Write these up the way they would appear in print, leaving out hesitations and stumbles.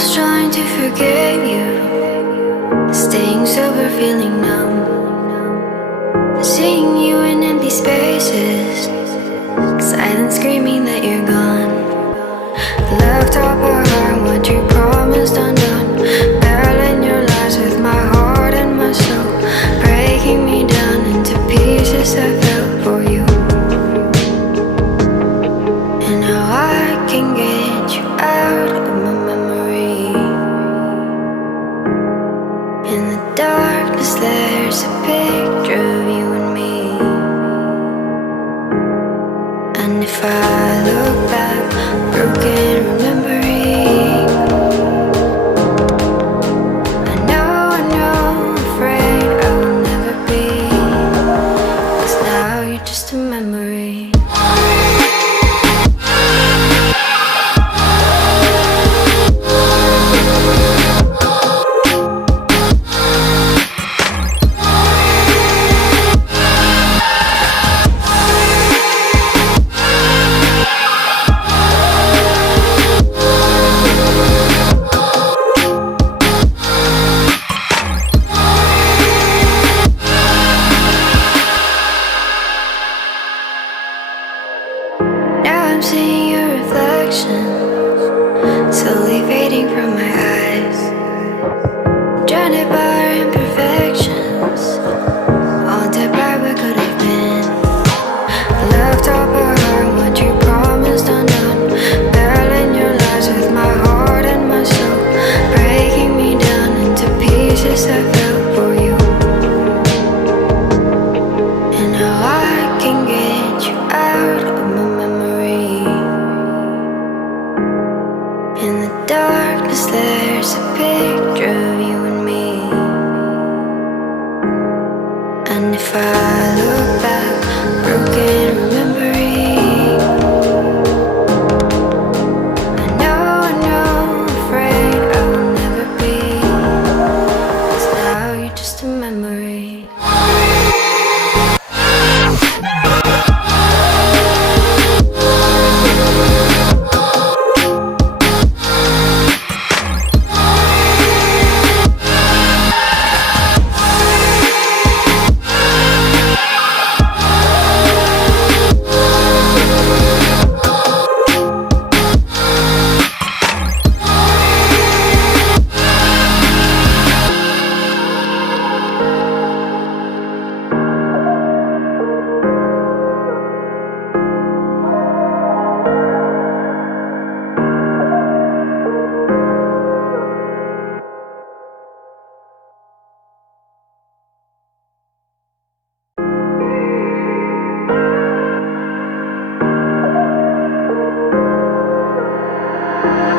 was trying to forget you, staying sober, feeling numb, seeing you in empty spaces, silent screaming that you're gone. Left up our heart, what you promised undone, battling your lies with my heart and my soul, breaking me down into pieces I fell for you. And now I can get you out of my memory. In the darkness there's a picture of you and me. And if I look back, broken remembering, I know, afraid I will never be, 'cause now you're just a memory. I'm seeing your reflection, slowly fading from my eyes, drowned by our imperfections, haunted by what could have been. Left up our heart, what you promised undone, battling your lies with my heart and my soul, breaking me down into pieces I fell for you. And now I can get you out of my memory. In the darkness there's a picture of you and me. And if I look back, broken remembering, I know, afraid I will never be, 'cause now you're just a memory.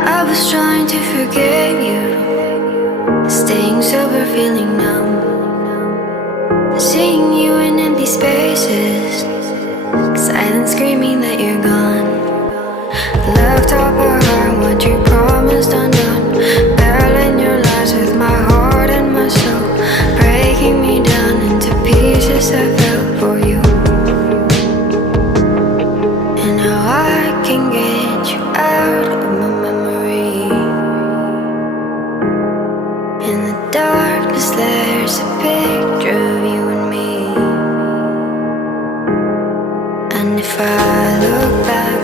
I was trying to forget you, staying sober, feeling numb, seeing you in empty spaces, silent screaming that you're gone. Left up our heart, what you promised undone, battling your lies with my heart and my soul, breaking me down into pieces I fell for you. And now I can get you out of my memory. In the darkness there's a picture of you and me. And if I look back,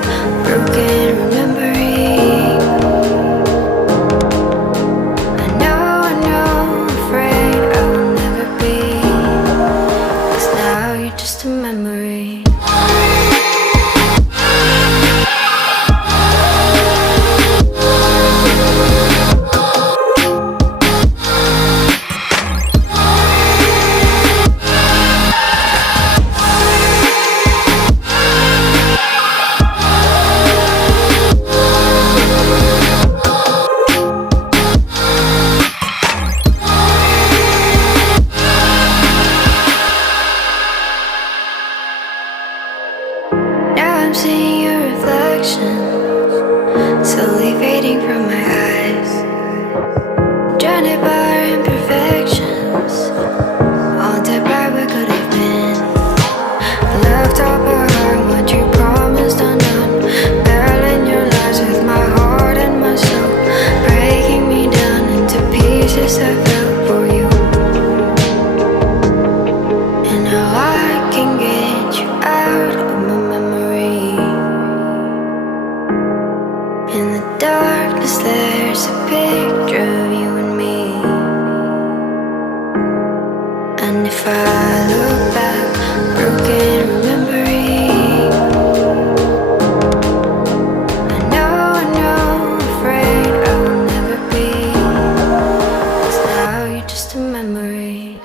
darkness there's a picture of you and me. And if I look back, broken remembering, I know, afraid I will never be, 'cause now you're just a memory.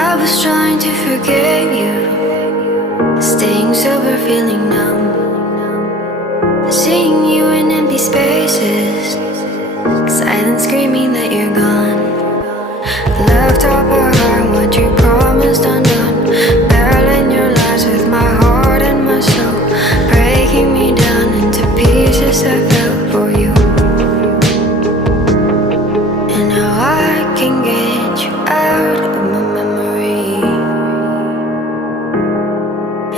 I was trying to forget you, staying sober, feeling numb, seeing you in empty spaces, silence screaming that you're gone. Left up our heart, what you promised undone, barreling your lies with my heart and my soul, breaking me down into pieces I fell for you. And now I can get you out of my memory.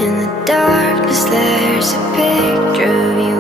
In the darkness there's a picture of you